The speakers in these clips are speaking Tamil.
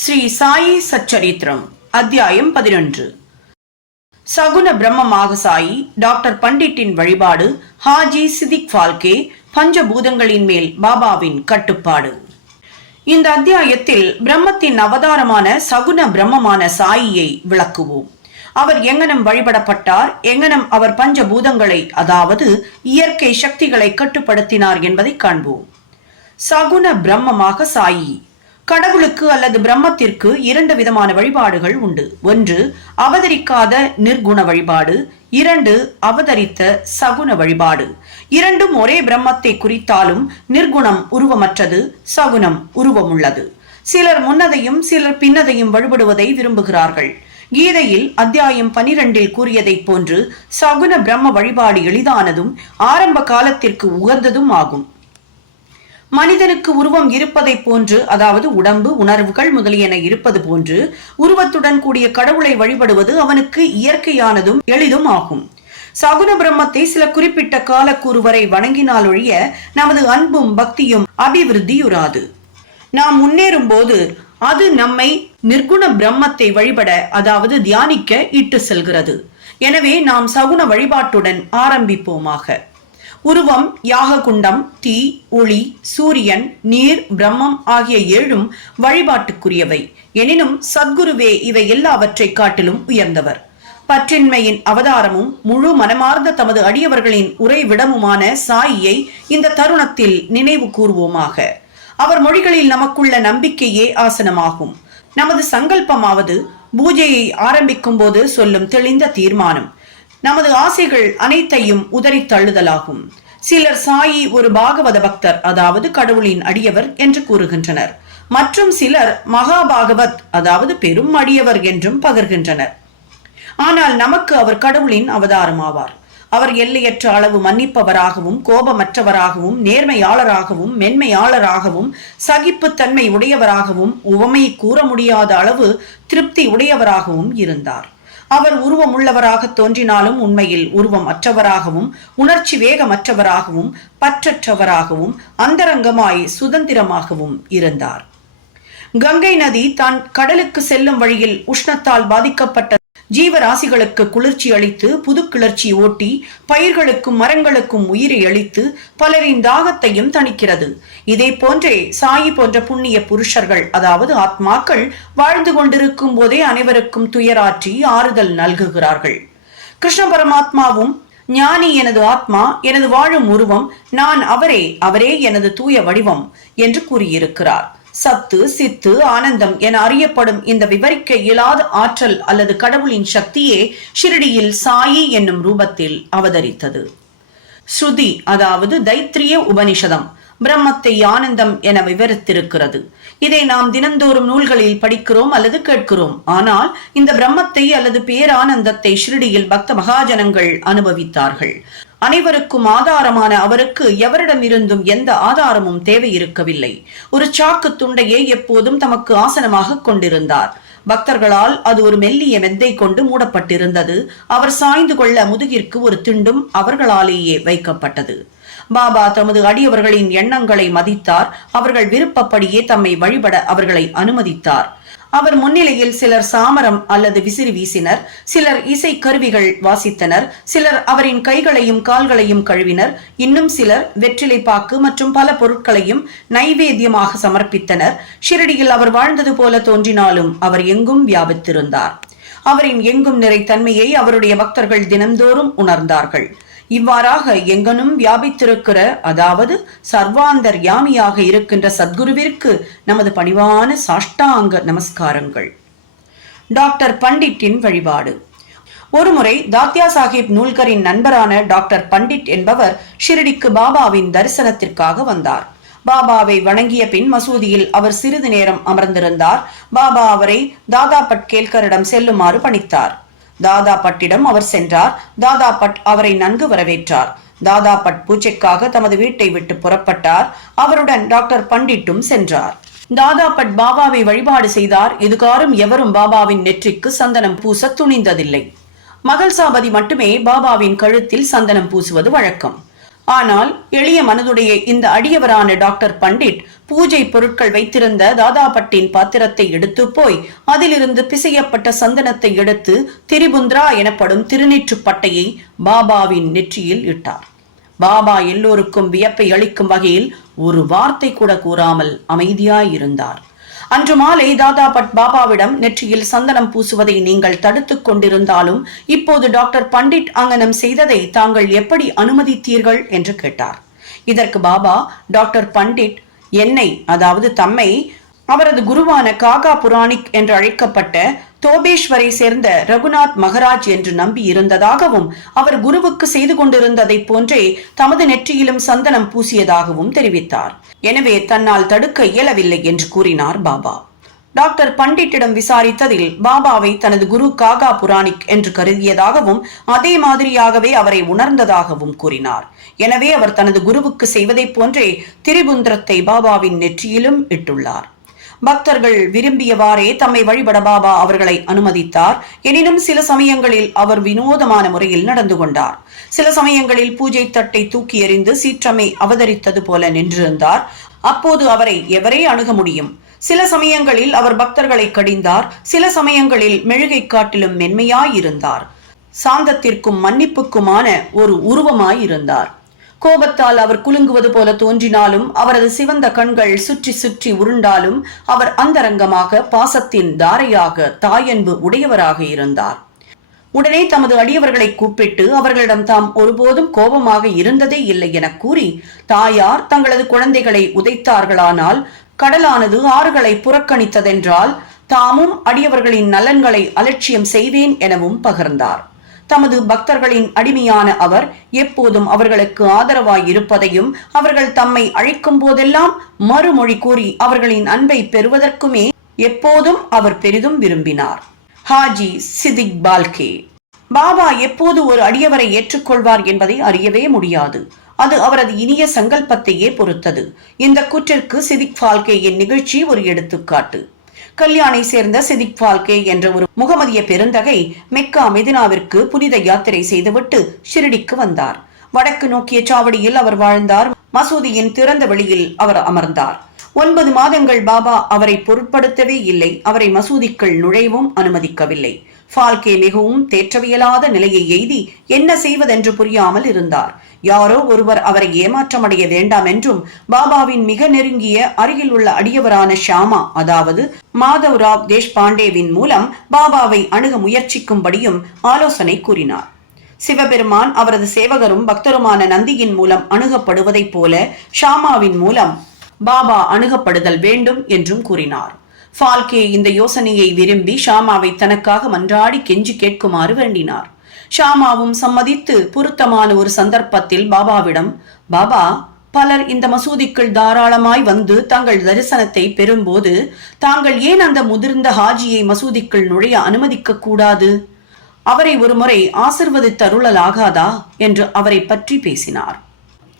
ஸ்ரீ சாயி சச்சரித்திரம் அத்தியாயம் பதினொன்று. சகுன பிரம்மமாக சாயி டாக்டர் பண்டிட்டின் வழிபாடு ஹாஜி சிதிக் ஃபால்கே பஞ்சபூதங்களின் மேல் பாபாவின் கட்டுப்பாடு. இந்த அத்தியாயத்தில் பிரம்மத்தின் அவதாரமான சகுன பிரம்மமான சாயியை விளக்குவோம். அவர் எங்கனம் வழிபடப்பட்டார் எங்கனம் அவர் பஞ்சபூதங்களை அதாவது இயற்கை சக்திகளை கட்டுப்படுத்தினார் என்பதை காண்போம். சகுன பிரம்மமாக சாயி கடவுளுக்கு அல்லது பிரம்மத்திற்கு இரண்டு விதமான வழிபாடுகள் உண்டு. ஒன்று அவதரிக்காத நிர்குண வழிபாடு. இரண்டு அவதரித்த சகுன வழிபாடு. இரண்டும் ஒரே பிரம்மத்தை குறித்தாலும் நிர்குணம் உருவமற்றது சகுனம் உருவமுள்ளது. சிலர் முன்னதையும் சிலர் பின்னதையும் வழிபடுவதை விரும்புகிறார்கள். கீதையில் அத்தியாயம் பனிரெண்டில் கூறியதைப் போன்று சகுன பிரம்ம வழிபாடு எளிதானதும் ஆரம்ப காலத்திற்கு உகந்ததும் ஆகும். மனிதனுக்கு உருவம் இருப்பதைப் போன்று அதாவது உடம்பு உணர்வுகள் முதலியன இருப்பது போன்று உருவத்துடன் கூடிய கடவுளை வழிபடுவது அவனுக்கு இயற்கையானதும் எளிதும் ஆகும். சகுன பிரம்மத்தை சில குறிப்பிட்ட காலக்கூறு வரை வணங்கினாலொழிய நமது அன்பும் பக்தியும் அபிவிருத்தியுறாது. நாம் முன்னேறும் போது அது நம்மை நிர்குண பிரம்மத்தை வழிபட அதாவது தியானிக்க இட்டு செல்கிறது. எனவே நாம் சகுன வழிபாட்டுடன் ஆரம்பிப்போமாக. உருவம் யாககுண்டம் தீ ஒளி சூரியன் நீர் பிரம்மம் ஆகிய ஏழும் வழிபாட்டுக்குரியவை. எனினும் சத்குருவே இவை எல்லாவற்றை காட்டிலும் உயர்ந்தவர். பற்றின்மையின் அவதாரமும் முழு மனமார்ந்த தமது அடியவர்களின் உரைவிடமுமான சாயியை இந்த தருணத்தில் நினைவு கூர்வோமாக. அவர் மொழிகளில் நமக்குள்ள நம்பிக்கையே ஆசனமாகும். நமது சங்கல்பமாவது பூஜையை ஆரம்பிக்கும் போது சொல்லும் தெளிந்த தீர்மானம். நமது ஆசைகள் அனைத்தையும் உதறி தள்ளுதலாகும். சிலர் சாயி ஒரு பாகவத பக்தர் அதாவது கடவுளின் அடியவர் என்று கூறுகின்றனர். மற்றும் சிலர் மகாபாகவத் அதாவது பெரும் அடியவர் என்றும் பகர்கின்றனர். ஆனால் நமக்கு அவர் கடவுளின் அவதாரம் ஆவார் அவர் எல்லையற்ற அளவு மன்னிப்பவராகவும் கோபமற்றவராகவும் நேர்மையாளராகவும் மென்மையாளராகவும் சகிப்புத்தன்மை உடையவராகவும் உவமை கூற முடியாத அளவு திருப்தி உடையவராகவும் இருந்தார். அவர் உருவம் உள்ளவராக தோன்றினாலும் உண்மையில் உருவம் அற்றவராகவும் உணர்ச்சி வேகமற்றவராகவும் பற்றற்றவராகவும் அந்தரங்கமாய் சுதந்திரமாகவும் இருந்தார். கங்கை நதி தான் கடலுக்கு செல்லும் வழியில் உஷ்ணத்தால் பாதிக்கப்பட்ட ஜீவராசிகளுக்கு குளிர்ச்சி அளித்து புது கிளர்ச்சி ஓட்டி பயிர்களுக்கும் மரங்களுக்கும் உயிரை அளித்து பலரின் தாகத்தையும் தணிக்கிறது. இதே போன்றே சாயி போன்ற புண்ணிய புருஷர்கள் அதாவது ஆத்மாக்கள் வாழ்ந்து கொண்டிருக்கும் போதே அனைவருக்கும் துயராற்றி ஆறுதல் நல்குகிறார்கள். கிருஷ்ண பரமாத்மாவும் ஞானி எனது ஆத்மா எனது வாழும் உருவம் நான் அவரே அவரே எனது தூய வடிவம் என்று கூறியிருக்கிறார். சத்து சித்து ஆனந்தம் என அறியப்படும் இந்த விவரிக்க இயலாத ஆற்றல் அல்லது கடவுளின் சக்தியே ஷிரடியில் சாயி என்னும் ரூபத்தில் அவதரித்தது. ஸ்ருதி அதாவது தைத்திரிய உபனிஷதம் பிரம்மத்தை ஆனந்தம் என விவரித்திருக்கிறது. இதை நாம் தினந்தோறும் நூல்களில் படிக்கிறோம் அல்லது கேட்கிறோம். ஆனால் இந்த பிரம்மத்தை அல்லது பேரானந்தத்தை ஷிரடியில் பக்த மகாஜனங்கள் அனுபவித்தார்கள். அனைவருக்கும் ஆதாரமான அவருக்கு எவரிடமிருந்தும் எந்த ஆதாரமும் தேவை இருக்கவில்லை ஒரு சாக்கு துண்டையே எப்போதும் தமக்கு ஆசனமாக கொண்டிருந்தார். பக்தர்களால் அது ஒரு மெல்லிய மெத்தை கொண்டு மூடப்பட்டிருந்தது. அவர் சாய்ந்து கொள்ள முதுகிற்கு ஒரு திண்டும் அவர்களாலேயே வைக்கப்பட்டது. பாபா தமது அடியவர்களின் எண்ணங்களை மதித்தார். அவர்கள் விருப்பப்படியே தம்மை வழிபட அவர்களை அனுமதித்தார். அவர் முன்னிலையில் சிலர் சாமரம் அல்லது விசிறி வீசினர். சிலர் இசை கருவிகள் வாசித்தனர். சிலர் அவரின் கைகளையும் கால்களையும் கழுவினர். இன்னும் சிலர் வெற்றிலை பாக்கு மற்றும் பல பொருட்களையும் நைவேத்தியமாக சமர்ப்பித்தனர். ஷிரடியில் அவர் வாழ்ந்தது போல தோன்றினாலும் அவர் எங்கும் வியாபித்திருந்தார். அவரின் எங்கும் நிறைத்தன்மையை அவருடைய பக்தர்கள் தினந்தோறும் உணர்ந்தார்கள். இவ்வாறாக எங்கனும் வியாபித்திருக்கிற அதாவது சர்வாந்தர் யாமியாக இருக்கின்ற சத்குருவிற்கு நமது பணிவான சாஷ்டாங்க நமஸ்காரங்கள். டாக்டர் பண்டிட்டின் வழிபாடு. ஒருமுறை தாத்யா சாஹிப் நூல்கரின் நண்பரான டாக்டர் பண்டிட் என்பவர் ஷிரடிக்கு பாபாவின் தரிசனத்திற்காக வந்தார். பாபாவை வணங்கிய பின் மசூதியில் அவர் சிறிது நேரம் அமர்ந்திருந்தார். பாபா அவரை தாதா பட்கேல்கரிடம் செல்லுமாறு பணித்தார். தாதா பட்டிடம் அவர் சென்றார். தாதா பட் அவரை நன்கு வரவேற்றார். தாதா பட் பூஜைக்காக தமது வீட்டை விட்டு புறப்பட்டார். அவருடன் டாக்டர் பண்டிட்டும் சென்றார். தாதா பட் பாபாவை வழிபாடு செய்தார். இதுகாரும் எவரும் பாபாவின் நெற்றிக்கு சந்தனம் பூச துணிந்ததில்லை. மகள் சாபதி மட்டுமே பாபாவின் கழுத்தில் சந்தனம் பூசுவது வழக்கம். ஆனால் எளிய மனதுடைய இந்த அடியவரான டாக்டர் பண்டிட் பூஜை பொருட்கள் வைத்திருந்த தாதாபட்டின் பாத்திரத்தை எடுத்து போய் அதிலிருந்து பிசையப்பட்ட சந்தனத்தை எடுத்து திரிபுந்திரா எனப்படும் திருநீற்று பட்டையை பாபாவின் நெற்றியில் இட்டார். பாபா எல்லோருக்கும் வியப்பை அளிக்கும் வகையில் ஒரு வார்த்தை கூட கூறாமல் அமைதியாயிருந்தார். அன்று மாலை தாதா பட் பாபாவிடம் நெற்றியில் சந்தனம் பூசுவதை நீங்கள் தடுத்துக் கொண்டிருந்தாலும் இப்போது டாக்டர் பண்டிட் அங்கனம் செய்ததை தாங்கள் எப்படி அனுமதித்தீர்கள் என்று கேட்டார். இதற்கு பாபா டாக்டர் பண்டிட் என்னை அதாவது தம்மை அவரது குருவான காகா புராணிக் என்று அழைக்கப்பட்ட தோபேஸ்வரை சேர்ந்த ரகுநாத் மகராஜ் என்று நம்பி இருந்ததாகவும் அவர் குருவுக்கு செய்து கொண்டிருந்ததைப் போன்றே தமது நெற்றியிலும் சந்தனம் பூசியதாகவும் தெரிவித்தார். எனவே தன்னால் தடுக்க இயலவில்லை என்று கூறினார் பாபா. டாக்டர் பண்டிட்டிடம் விசாரித்ததில் பாபாவை தனது குரு காகா புராணிக் என்று கருதியதாகவும் அதே மாதிரியாகவே அவரை உணர்ந்ததாகவும் கூறினார். எனவே அவர் தனது குருவுக்கு செய்வதைப் போன்றே திரிபுந்திரத்தை பாபாவின் நெற்றியிலும் இட்டுள்ளார். பக்தர்கள் விரும்பியவாறே தம்மை வழிபட பாபா அவர்களை அனுமதித்தார். எனினும் சில சமயங்களில் அவர் வினோதமான முறையில் நடந்து கொண்டார். சில சமயங்களில் பூஜை தட்டை தூக்கி எறிந்து சீற்றமை அவதரித்தது போல நின்றிருந்தார். அப்போது அவரை எவரே அணுக முடியும்? சில சமயங்களில் அவர் பக்தர்களை கடிந்தார். சில சமயங்களில் மெழுகை காட்டிலும் மென்மையாயிருந்தார் சாந்தத்திற்கும் மன்னிப்புக்குமான ஒரு உருவமாயிருந்தார் கோபத்தால் அவர் குலுங்குவது போல தோன்றினாலும் அவரது சிவந்த கண்கள் சுற்றி சுற்றி உருண்டாலும் அவர் அந்தரங்கமாக பாசத்தின் தாரையாக தாயன்பு உடையவராக இருந்தார். உடனே தமது அடியவர்களை கூப்பிட்டு அவர்களிடம் தாம் ஒருபோதும் கோபமாக இருந்ததே இல்லை என கூறி தாயார் தங்களது குழந்தைகளை உதைத்தார்களானால் கடலானது ஆறுகளை புறக்கணித்ததென்றால் தாமும் அடியவர்களின் நலன்களை அலட்சியம் செய்வேன் எனவும் பகிர்ந்தார். தமது பக்தர்களின் அடிமையான அவர் எப்போதும் அவர்களுக்கு ஆதரவாய் இருப்பதையும் அவர்கள் தம்மை அழைக்கும் போதெல்லாம் மறுமொழி கூறி அவர்களின் அன்பை பெறுவதற்குமே எப்போதும் அவர் பெரிதும் விரும்பினார். ஹாஜி சிதிக் பால்கே. பாபா எப்போது ஒரு அடியவரை ஏற்றுக்கொள்வார் என்பதை அறியவே முடியாது. அது அவரது இனிய சங்கல்பத்தையே பொறுத்தது. இந்த கூற்றிற்கு சிதிக் பால்கேயின் நிகழ்ச்சி ஒரு எடுத்துக்காட்டு. கல்யாணை சேர்ந்த சிதிக் பால்கே என்ற ஒரு முகமதிய பெருந்தகை மெக்கா மெதினாவிற்கு புனித யாத்திரை செய்துவிட்டு ஷிரடிக்கு வந்தார். வடக்கு நோக்கிய சாவடியில் அவர் வாழ்ந்தார். மசூதியின் திறந்த வெளியில் அவர் அமர்ந்தார். ஒன்பது மாதங்கள் பாபா அவரை பொருட்படுத்தவே இல்லை. அவரை மசூதிக்குள் நுழைவும் அனுமதிக்கவில்லை. ஃபால்கே மிகவும் தேற்றவியலாத நிலையை எய்தி என்ன செய்வதென்று புரியாமல் இருந்தார். யாரோ ஒருவர் அவரை ஏமாற்றமடைய வேண்டாம் என்றும் பாபாவின் மிக நெருங்கிய அருகில் உள்ள அடியவரான ஷாமா அதாவது மாதவ் ராவ் தேஷ்பாண்டேவின் மூலம் பாபாவை அணுக முயற்சிக்கும்படியும் ஆலோசனை கூறினார். சிவபெருமான் அவரது சேவகரும் பக்தருமான நந்தியின் மூலம் அணுகப்படுவதைப் போல ஷாமாவின் மூலம் பாபா அணுகப்படுதல் வேண்டும் என்றும் கூறினார். ஃபால்கே இந்த யோசனையை விரும்பி ஷாமாவை தனக்காக மன்றாடி கெஞ்சி கேட்குமாறு வேண்டினார். ஷாமாவும் சம்மதித்து பொருத்தமான ஒரு சந்தர்ப்பத்தில் பாபாவிடம் பாபா பலர் இந்த மசூதிக்குள் தாராளமாய் வந்து தங்கள் தரிசனத்தை பெறும்போது தாங்கள் ஏன் அந்த முதிர்ந்த ஹாஜியை மசூதிக்குள் நுழைய அனுமதிக்க கூடாது? அவரை ஒருமுறை ஆகாதா? என்று அவரை பற்றி பேசினார்.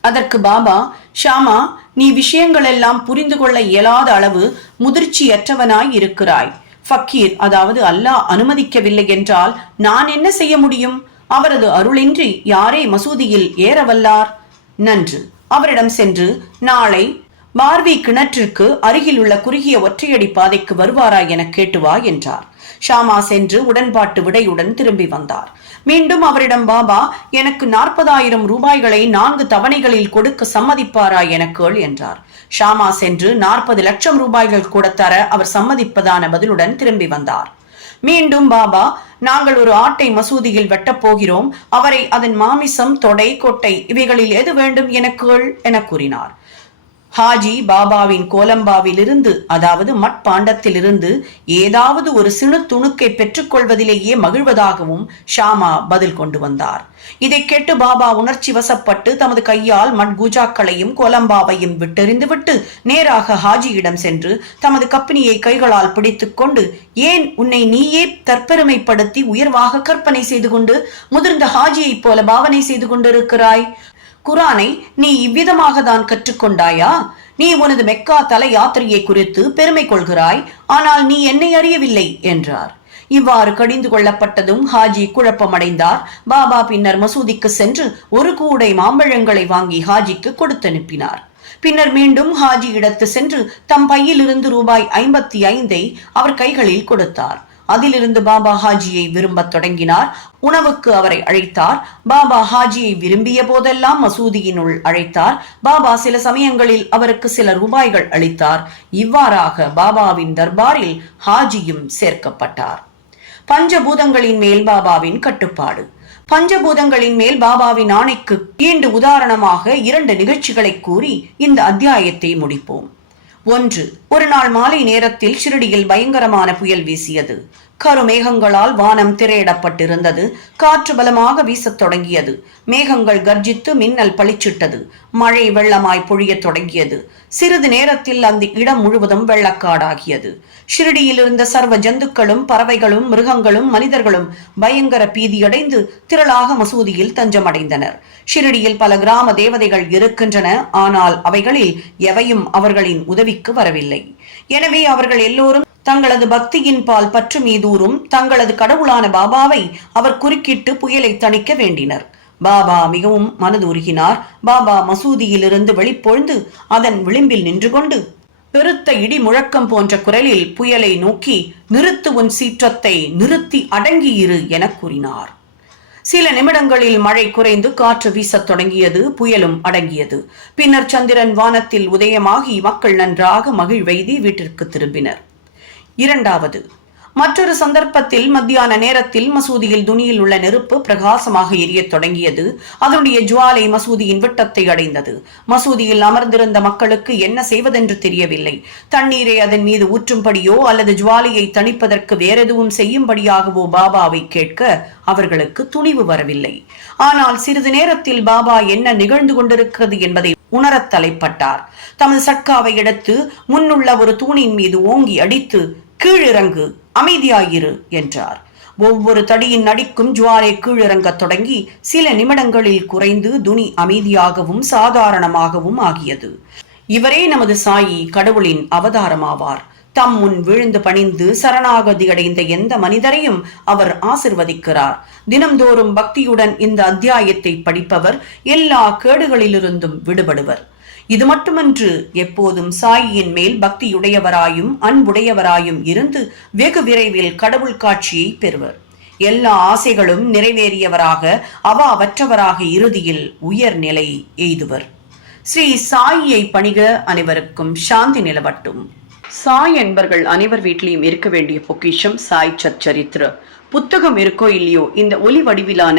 அதற்கு பாபா ஷாமா நீ விஷயங்களெல்லாம் புரிந்து கொள்ள இயலாத அளவு முதிர்ச்சியற்றவனாய் இருக்கிறாய். ஃபக்கீர் அதாவது அல்லாஹ் அனுமதிக்கவில்லை என்றால் நான் என்ன செய்ய முடியும்? அவரது அருளின்றி யாரே மசூதியில் ஏறவல்லார்? நன்று. அவரிடம் சென்று நாளை பார்வி கிணற்றிற்கு அருகிலுள்ள குறுகிய ஒற்றையடி பாதைக்கு வருவாரா என கேட்டு வா என்றார். ஷாமா சென்று உடன்பாட்டு விடையுடன் திரும்பி வந்தார். மீண்டும் அவரிடம் பாபா எனக்கு நாற்பதாயிரம் ரூபாய்களை நான்கு தவணைகளில் கொடுக்க சம்மதிப்பாரா? என கேள் என்றார். ஷாமா சென்று நாற்பது லட்சம் ரூபாய்கள் கூட தர அவர் சம்மதிப்பதான பதிலுடன் திரும்பி வந்தார். மீண்டும் பாபா நாங்கள் ஒரு ஆட்டை மசூதியில் வெட்டப் போகிறோம். அவரை அதன் மாமிசம் தொடை கொட்டை இவைகளில் எது வேண்டும் என கேள் என கூறினார். ஹாஜி பாபாவின் கோலம்பாவிலிருந்து அதாவது மட்பாண்டத்திலிருந்து ஏதாவது ஒரு சிறு துணுக்கை பெற்றுக்கொள்வதிலேயே மகிழ்வதாகவும் ஷாமா பதில் கொண்டு வந்தார். இதை கேட்டு பாபா உணர்ச்சி வசப்பட்டு தமது கையால் மட்கூஜாக்களையும் கோலம்பாவையும் விட்டெறிந்துவிட்டு நேராக ஹாஜியிடம் சென்று தமது கப்பினியை கைகளால் பிடித்துக்கொண்டு ஏன் உன்னை நீயே தற்பெருமைப்படுத்தி உயர்வாக கற்பனை செய்து கொண்டு முதிர்ந்த ஹாஜியைப் போல பாவனை செய்து கொண்டிருக்கிறாய்? குரானை நீ இவ்விதமாக தான் கற்றுக்கொண்டாயா? நீ உனது மெக்கா தல யாத்திரையை குறித்து பெருமை கொள்கிறாய் ஆனால் நீ என்னை அறியவில்லை என்றார். இவ்வாறு கடிந்து கொள்ளப்பட்டதும் ஹாஜி குழப்பமடைந்தார். பாபா பின்னர் மசூதிக்கு சென்று ஒரு கூடை மாம்பழங்களை வாங்கி ஹாஜிக்கு கொடுத்தனுப்பினார் பின்னர் மீண்டும் ஹாஜி இடத்து சென்று தம் பையிலிருந்து ரூபாய் ஐம்பத்தி ஐந்தை அவர் கைகளில் கொடுத்தார். அதிலிருந்து பாபா ஹாஜியை விரும்பத் தொடங்கினார். உணவுக்கு அவரை அழைத்தார். பாபா ஹாஜியை விரும்பிய போதெல்லாம் மசூதியினுள் அழைத்தார். பாபா சில சமயங்களில் அவருக்கு சில ரூபாய்கள் அளித்தார். இவ்வாறாக பாபாவின் தர்பாரில் ஹாஜியும் சேர்க்கப்பட்டார். பஞ்சபூதங்களின் மேல் பாபாவின் கட்டுப்பாடு. பஞ்சபூதங்களின் மேல் பாபாவின் ஆணைக்கு ஈண்டு உதாரணமாக இரண்டு நிகழ்ச்சிகளை கூறி இந்த அத்தியாயத்தை முடிப்போம். ஒன்று ஒரு நாள் மாலை நேரத்தில் ஷிரடியில் பயங்கரமான புயல் வீசியது. கருமேகங்களால் வானம் திரையிடப்பட்டிருந்தது. காற்று பலமாக வீசத் தொடங்கியது. மேகங்கள் கர்ஜித்து மின்னல் பளிச்சிட்டது. மழை வெள்ளமாய் பொழியத் தொடங்கியது. சிறிது நேரத்தில் அந்த இடம் முழுவதும் வெள்ளக்காடாகியது. ஷிரடியில் இருந்த சர்வ ஜந்துக்களும் பறவைகளும் மிருகங்களும் மனிதர்களும் பயங்கர பீதியடைந்து திரளாக மசூதியில் தஞ்சமடைந்தனர். ஷிரடியில் பல கிராம தேவதைகள் இருக்கின்றன. ஆனால் அவைகளில் எவையும் அவர்களின் உதவிக்கு வரவில்லை. எனவே அவர்கள் எல்லோரும் தங்களது பக்தியின் பால் பற்று மீதூறும் தங்களது கடவுளான பாபாவை அவர் குறுக்கிட்டு புயலை தணிக்க வேண்டினர். பாபா மிகவும் மனதுருகினார். பாபா மசூதியிலிருந்து வெளிப்பொழுந்து அதன் விளிம்பில் நின்று கொண்டு பெருத்த இடி முழக்கம் போன்ற குரலில் புயலை நோக்கி நிறுத்து உன் சீற்றத்தை நிறுத்தி அடங்கியிரு என கூறினார். சில நிமிடங்களில் மழை குறைந்து காற்று வீசத் தொடங்கியது புயலும் அடங்கியது. பின்னர் சந்திரன் வானத்தில் உதயமாகி மக்கள் நன்றாக மகிழ்வெய்தி வீட்டிற்கு திரும்பினர். இரண்டாவது. மற்றொரு சந்தர்ப்பத்தில் மத்தியான நேரத்தில் மசூதியில் துணியில் உள்ள நெருப்பு பிரகாசமாக எரியத் தொடங்கியது. அதனுடைய ஜுவாலை மசூதியின் விட்டத்தை அடைந்தது. மசூதியில் அமர்ந்திருந்த மக்களுக்கு என்ன செய்வதென்று தெரியவில்லை. தண்ணீரை அதன் மீது ஊற்றும்படியோ அல்லது ஜுவாலையை தணிப்பதற்கு வேறெதுவும் செய்யும்படியாகவோ பாபாவை கேட்க அவர்களுக்கு துணிவு வரவில்லை. ஆனால் சிறிது நேரத்தில் பாபா என்ன நிகழ்ந்து கொண்டிருக்கிறது என்பதை உணரத் தலைப்பட்டார். தமது சட்காவை எடுத்து முன்னுள்ள ஒரு தூணின் மீது ஓங்கி அடித்து கீழிறங்கு அமைதியாயிரு என்றார். ஒவ்வொரு தடியின் நடிக்கும் ஜுவாலை கீழிறங்கத் தொடங்கி சில நிமிடங்களில் குறைந்து துணி அமைதியாகவும் சாதாரணமாகவும் ஆகியது. இவரே நமது சாயி கடவுளின் அவதாரமாவார். தம் முன் விழுந்து பணிந்து சரணாகதி அடைந்த எந்த மனிதரையும் அவர் ஆசிர்வதிக்கிறார். தினம்தோறும் பக்தியுடன் இந்த அத்தியாயத்தை படிப்பவர் எல்லா கேடுகளிலிருந்தும் விடுபடுவர். இது மட்டுமன்று எப்போதும் சாயியின் மேல் பக்தியுடையவராயும் அன்புடையவராயும் இருந்து வெகு விரைவில் கடவுள் காட்சியை பெறுவர். எல்லா ஆசைகளும் நிறைவேறியவராக அவாவற்றவராக இறுதியில் உயர்நிலை எய்துவர். ஸ்ரீ சாயியை பணிக அனைவருக்கும் சாந்தி நிலவட்டும். சாய் என்பர்கள் அனைவர் வீட்டிலையும் இருக்க வேண்டிய பொக்கிஷம் சாய் சச்சரித்திர. புத்தகம் இருக்கோ இல்லையோ இந்த ஒலி வடிவிலான